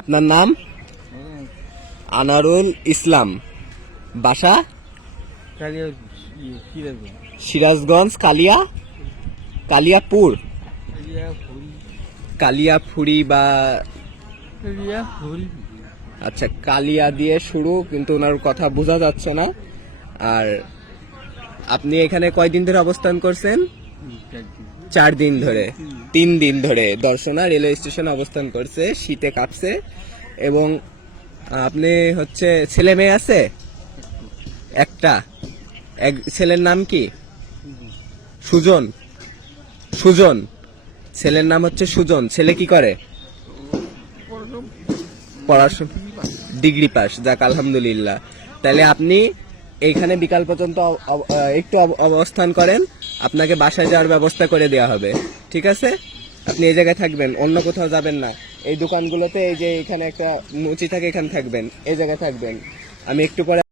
আপনার নাম? আনারুল ইসলাম। বাসা? সিরাজগঞ্জ। কালিয়াপুর, কালিয়াফুরি বা আচ্ছা, কালিয়া দিয়ে শুরু, কিন্তু ওনার কথা বোঝা যাচ্ছে না। আর আপনি এখানে কয়দিন ধরে অবস্থান করছেন? 4 দিন ধরে। 3 দিন ধরে দর্শনা রেলওয়ে স্টেশনে অবস্থান করছে, শীতে কাঁপছে। এবং আপনি হচ্ছে ছেলে মেয়ে আছে? একটা। এক ছেলের নাম কি? সুজন। সুজন, ছেলের নাম হচ্ছে সুজন। ছেলে কি করে? পড়াশোনা, ডিগ্রি পাস। যাক, আলহামদুলিল্লাহ। তাহলে আপনি এইখানে বিকাল পর্যন্ত একটু অবস্থান করেন, আপনাকে বাসায় যাওয়ার ব্যবস্থা করে দেওয়া হবে। ঠিক আছে? আপনি এই জায়গায় থাকবেন, অন্য কোথাও যাবেন না। এই দোকানগুলোতে, এই যে এখানে একটা মুচি থাকে, এখানে থাকবেন, এই জায়গায় থাকবেন। আমি একটু পরে